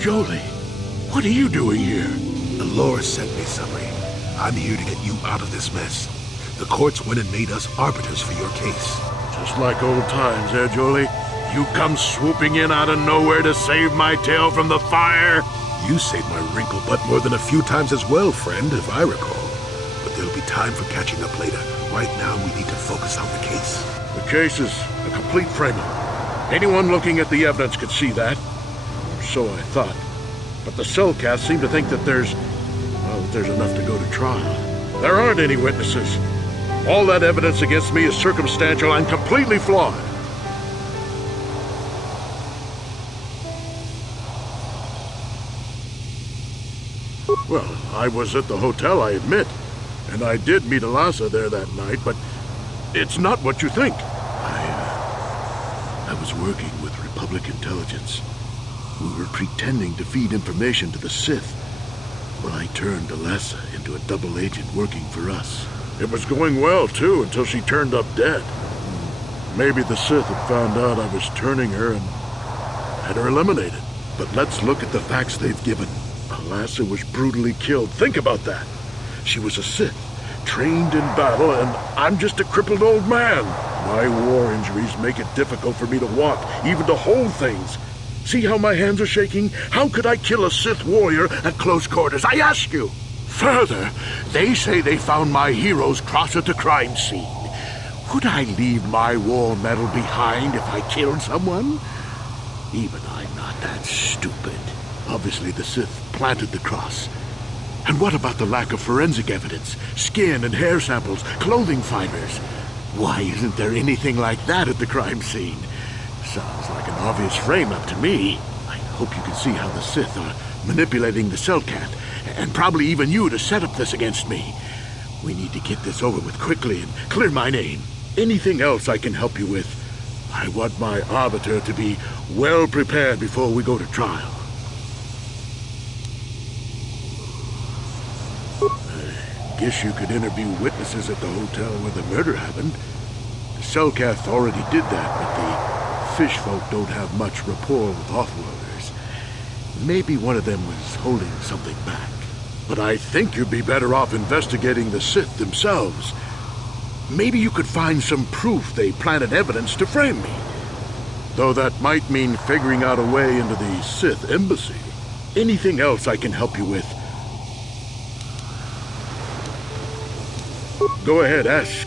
Jolee, what are you doing here? Allura sent me, Summary. I'm here to get you out of this mess. The courts went and made us arbiters for your case. Just like old times, eh, Jolee? You come swooping in out of nowhere to save my tail from the fire? You saved my wrinkle butt more than a few times as well, friend, if I recall. But there'll be time for catching up later. Right now, we need to focus on the case. The case is a complete frame-up. Anyone looking at the evidence could see that. So I thought. But the Selkath seem to think that there's enough to go to trial. There aren't any witnesses. All that evidence against me is circumstantial and completely flawed. Well, I was at the hotel, I admit. And I did meet Alasa there that night, but it's not what you think. I was working with Republic Intelligence. We were pretending to feed information to the Sith. Well, I turned Alasa into a double agent working for us. It was going well, too, until she turned up dead. Maybe the Sith had found out I was turning her and had her eliminated. But let's look at the facts they've given. Alasa was brutally killed. Think about that. She was a Sith, trained in battle, and I'm just a crippled old man. My war injuries make it difficult for me to walk, even to hold things. See how my hands are shaking? How could I kill a Sith warrior at close quarters? I ask you! Further, they say they found my hero's cross at the crime scene. Would I leave my war medal behind if I killed someone? Even I'm not that stupid. Obviously, the Sith planted the cross. And what about the lack of forensic evidence? Skin and hair samples, clothing fibers. Why isn't there anything like that at the crime scene? Sounds like an obvious frame-up to me. I hope you can see how the Sith are manipulating the Selkath, and probably even you to set up this against me. We need to get this over with quickly and clear my name. Anything else I can help you with? I want my arbiter to be well prepared before we go to trial. I guess you could interview witnesses at the hotel where the murder happened. The Selkath already did that, but the fish folk don't have much rapport with offworlders. Maybe one of them was holding something back. But I think you'd be better off investigating the Sith themselves. Maybe you could find some proof they planted evidence to frame me. Though that might mean figuring out a way into the Sith embassy. Anything else I can help you with? Go ahead, ask.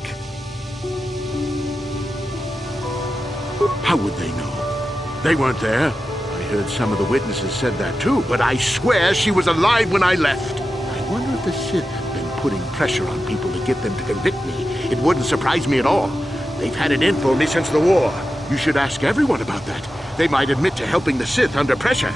How would they know? They weren't there. I heard some of the witnesses said that too, but I swear she was alive when I left. I wonder if the Sith have been putting pressure on people to get them to convict me, it wouldn't surprise me at all. They've had it in for me since the war. You should ask everyone about that. They might admit to helping the Sith under pressure.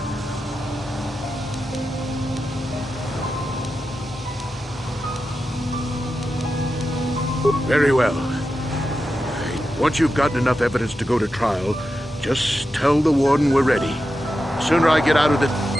Very well. Once you've gotten enough evidence to go to trial, just tell the Warden we're ready. The sooner I get out of the...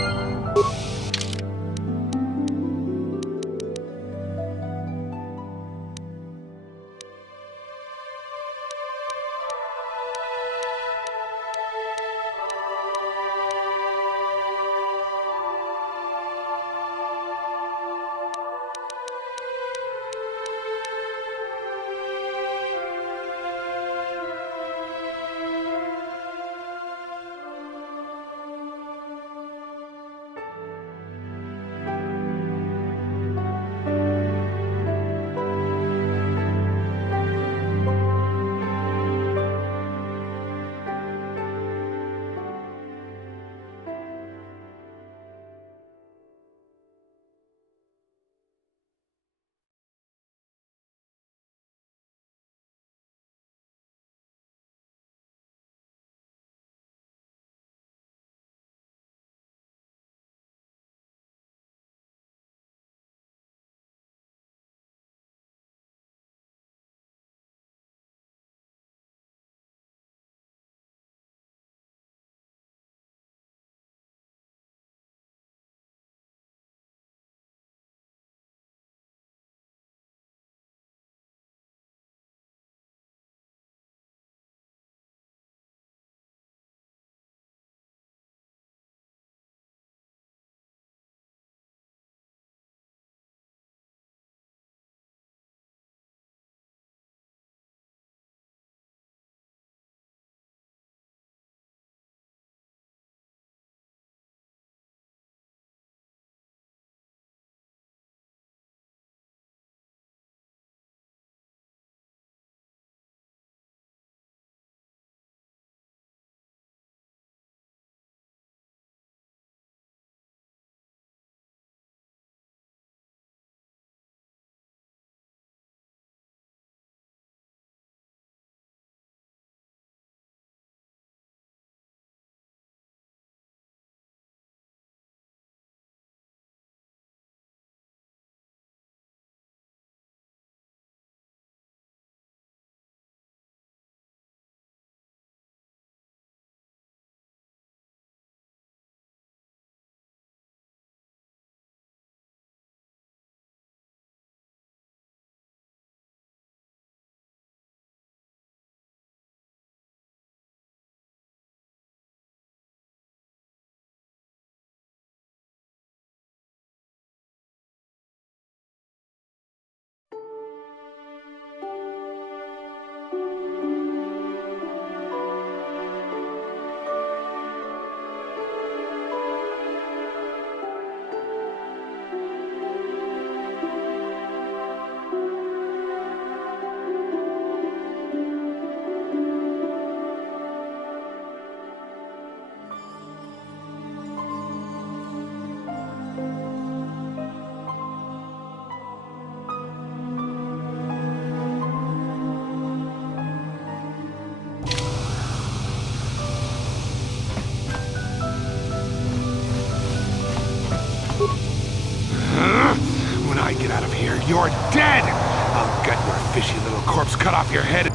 When I get out of here, you're dead! I'll gut your fishy little corpse, cut off your head.